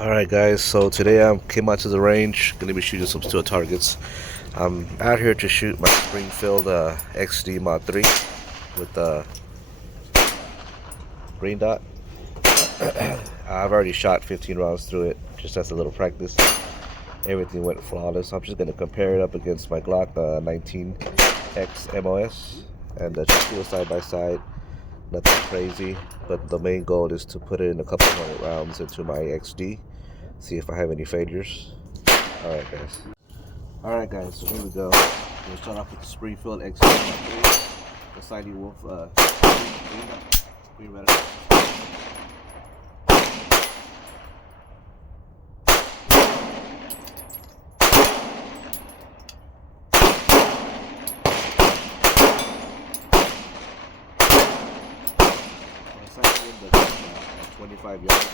Alright guys, so today I came out to the range, gonna be shooting some steel targets. I'm out here to shoot my Springfield XD Mod 3 with the green dot. I've already shot 15 rounds through it, just as a little practice. Everything went flawless. I'm just gonna compare it up against my Glock 19X MOS and just do a side by side. Nothing crazy, but the main goal is to put in a couple hundred rounds into my XD, see if I have any failures. Alright guys, so here we go. We'll start off with the Springfield XD, the Sidey Wolf green red. At 25 yards,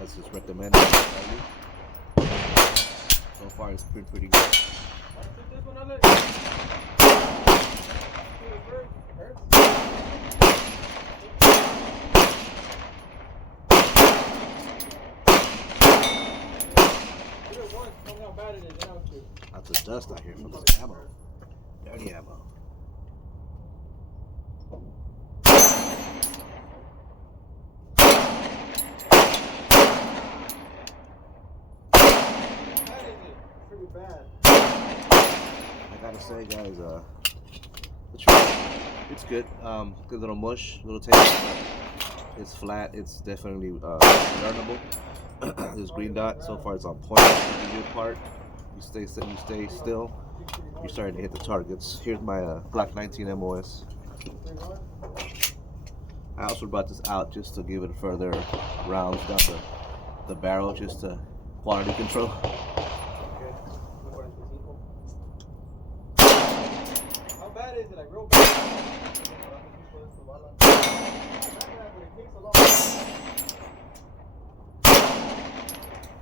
as is recommended. So far, it's been pretty good. Lots of dust out here from this ammo. Dirty ammo. I gotta say, guys, it's good. Good little mush, little taste. It's flat. It's definitely learnable. This green dot so far is on point. The good part, you stay still. You're starting to hit the targets. Here's my Glock 19 MOS. I also brought this out just to give it further rounds down the barrel, just to quality control. How bad is it? Like real bad?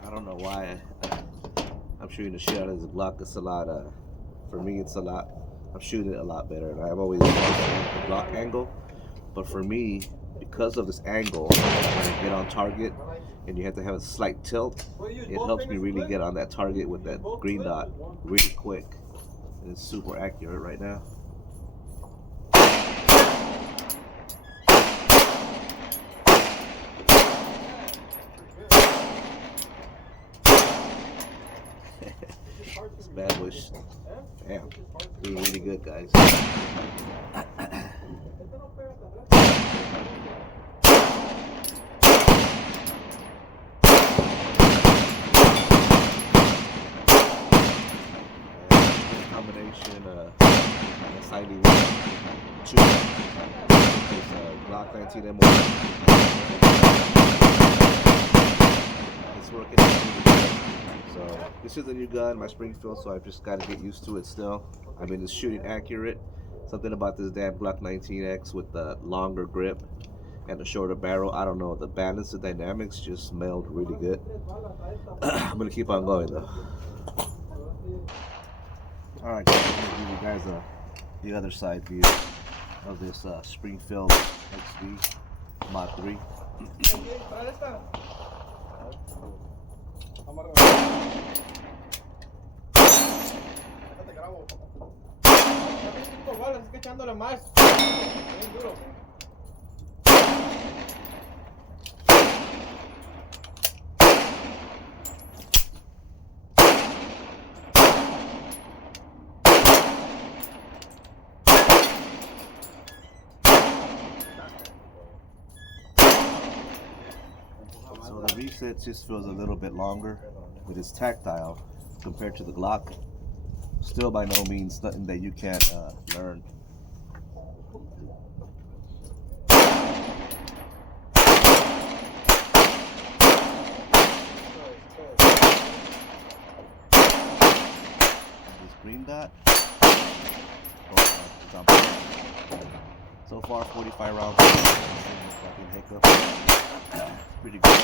I don't know why I'm shooting the shit out of this Glock. It's a lot. For me, it's a lot. I'm shooting it a lot better. And I've always liked the Glock angle, but for me, because of this angle, when I get on target and you have to have a slight tilt, it helps me really get on that target with that green dot really quick. And it's super accurate right now. It's bad wish. Damn, doing really good, guys. Combination Sidey Wolf 2 with Glock 19 MOS. It's working. So this is a new gun, my Springfield, so I've just got to get used to it still. I mean, it's shooting accurate. Something about this damn Glock 19X with the longer grip and the shorter barrel, I don't know, the balance of dynamics just smelled really good. I'm gonna keep on going though. Alright guys, I'm gonna give you guys the other side view of this Springfield XD Mod 3. So the reset just feels a little bit longer, but it's tactile compared to the Glock. Still by no means nothing that you can't learn. This green dot. So far 45 rounds. Fucking hiccup. Pretty good.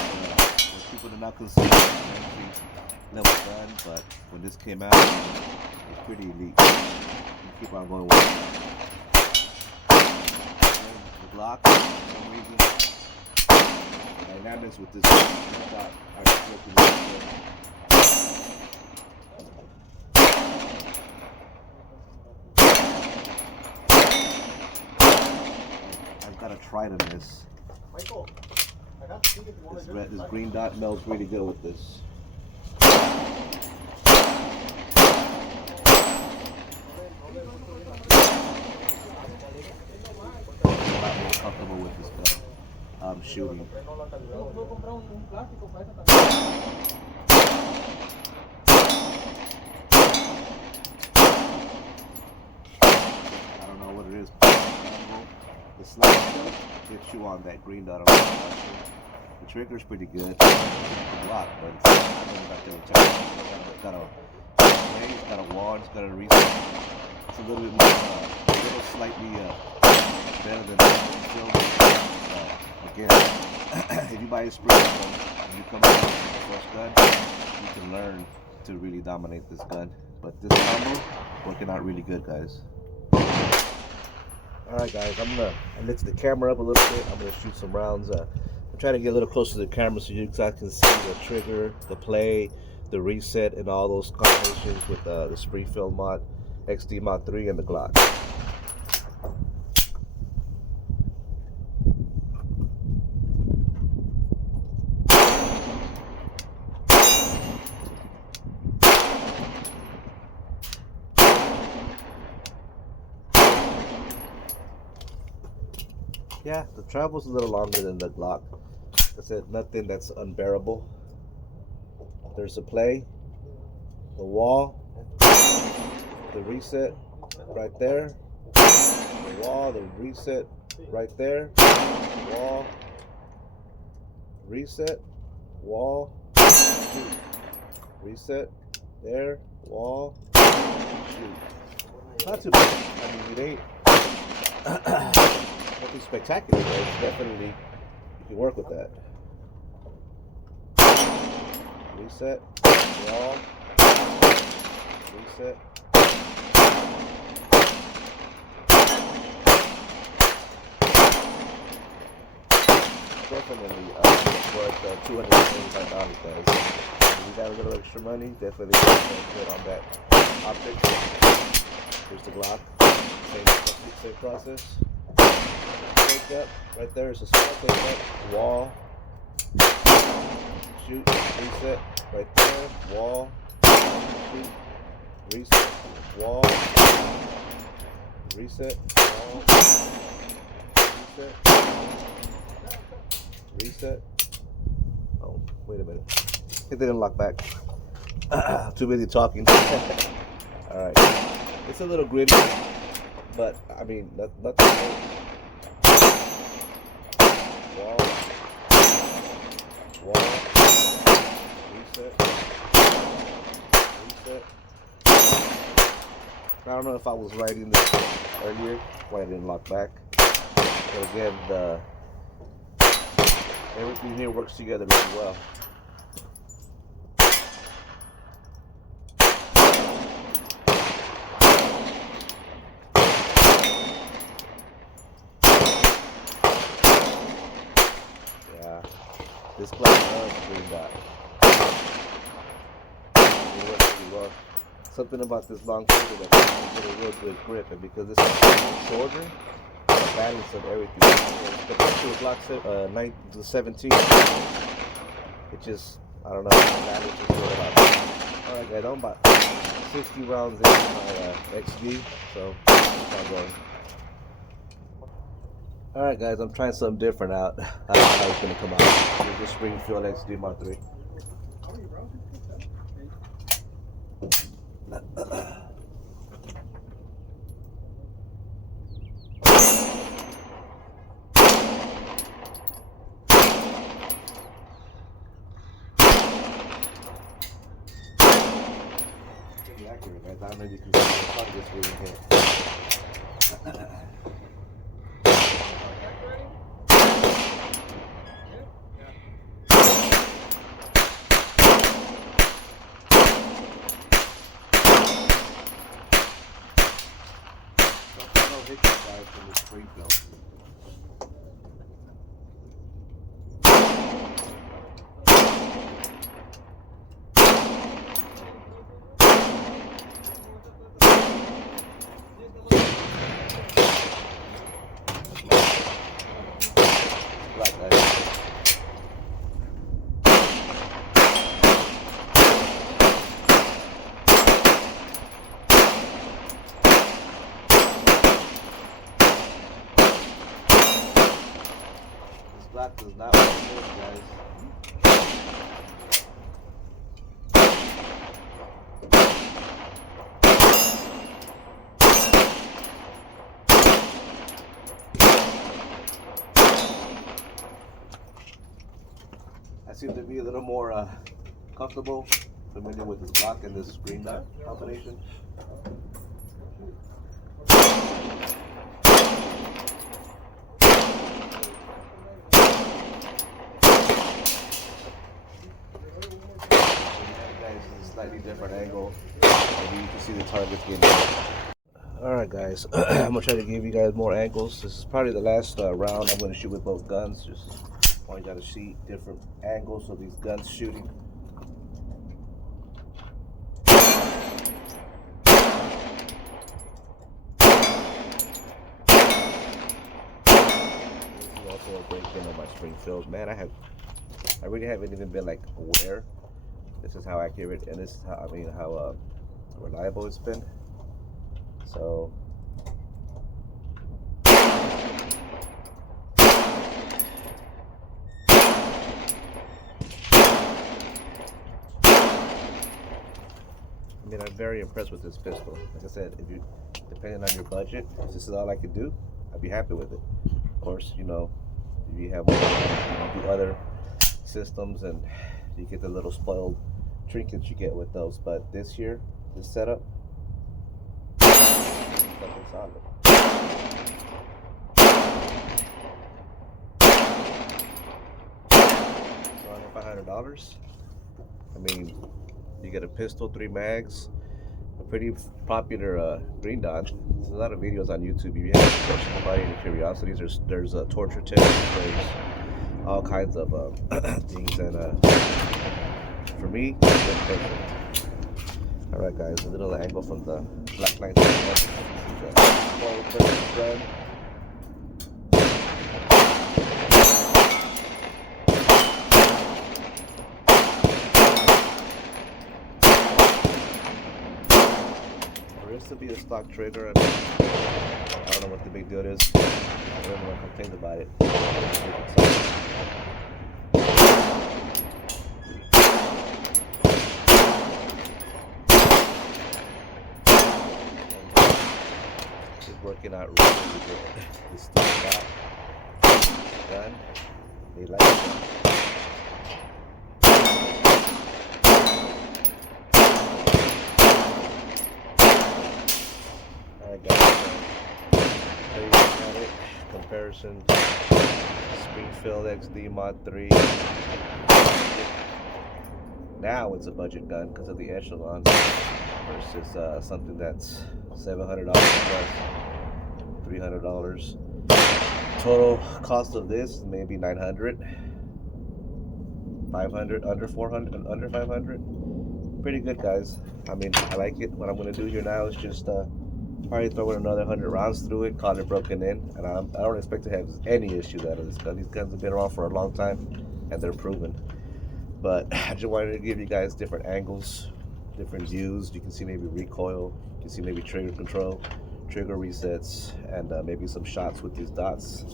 People do not consider it an entry level gun, but when this came out, it's pretty elite. You keep on going with it. The Glock, for some reason, the dynamics with this shot are pride in this. Michael, I got to think if you want to This green dot melds really good with this. I'm a lot more comfortable with this gun. Shooting. I don't know what it is. The slide gets you on that green dot. The trigger's pretty good. A lot, but it's got a wall, it's got a reset. It's a little bit more, a little slightly better than Springfield. Again, if you buy a Springfield and you come out with the first gun, you can learn to really dominate this gun. But this combo working out really good, guys. Alright guys, I'm gonna lift the camera up a little bit. I'm gonna shoot some rounds. I'm trying to get a little closer to the camera so you guys can see the trigger, the play, the reset, and all those combinations with the Springfield Mod XD Mod 3 and the Glock. Yeah, the travel's a little longer than the Glock. I said nothing that's unbearable. There's a play, the wall, the reset right there, the wall, the reset right there, wall, reset, wall, shoot. Reset, there, wall, shoot. Not too bad. I mean, it ain't nothing spectacular, but it's definitely, you can work with that. Reset, wall, reset. Definitely worth $225, guys. If you got a little extra money, definitely put on that optic. Here's the Glock, same process. Take up, right there is a small take up, wall, shoot, reset, right there, wall, shoot, reset, wall, reset, wall, reset, reset. Oh, wait a minute. It didn't lock back. Too busy talking. Alright. It's a little gritty, but I mean, nothing. Wall, reset, reset. I don't know if I was writing this earlier, why I didn't lock back. But again, everything here works together really well. This class loves green dot. It works really well. Something about this long trigger that gives it a real good grip, and because this is shorter, the balance of everything. Compared to a Glock 17, it just, I don't know, the balance is really hard. Alright guys, I'm about 60 rounds into my XD, so I'm going. Alright guys, I'm trying something different out. I don't know how it's going to come out. Here's the Springfield XD Mod 3. Pretty accurate, guys. I don't know if you can see this really here. From the Springfield. Glock does not work this, guys. I seem to be a little more comfortable, familiar with this Glock and this green dot combination. Guys, this is a slightly different angle. Maybe you can see the targets getting. Alright guys, I'm going to try to give you guys more angles. This is probably the last round I'm going to shoot with both guns. Just want you guys to see different angles of these guns shooting. This is also a break-in on my Springfield. Man, I really haven't even been like aware. This is how accurate, and this is how, how reliable it's been. So I'm very impressed with this pistol. Like I said, if you, depending on your budget, if this is all I could do, I'd be happy with it. Of course, you know, if you have more, you do other systems and you get the little spoiled trinkets you get with those. But this here, this setup, fucking solid. $500. I mean, you get a pistol, 3 mags, a pretty popular green dot. There's a lot of videos on YouTube. If you have questions about any curiosities, there's torture tips, there's all kinds of things, and for me, it's perfect. All right, guys, a little angle from the Glock 19X MOS. There used to be a stock trigger, and I don't know what the big deal is. I don't want to complain about it. It's working out really good. This stock gun, they like it. Alright guys, there you got it. Comparison to Springfield XD Mod 3. Now it's a budget gun because of the echelon versus something that's $700 plus $300. Total cost of this is maybe $900, $500, under $400, under $500. Pretty good, guys. I mean, I like it. What I'm gonna do here now is just probably throw in another 100 rounds through it, call it broken in, and I don't expect to have any issues out of this gun. These guns have been around for a long time, and they're proven. But I just wanted to give you guys different angles, different views. You can see maybe recoil, you can see maybe trigger control, trigger resets, and maybe some shots with these dots.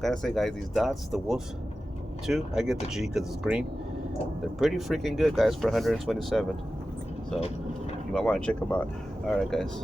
Gotta say, guys, these dots, the Wolf 2, I get the G because it's green. They're pretty freaking good, guys, for 127. So you might want to check them out. All right, guys.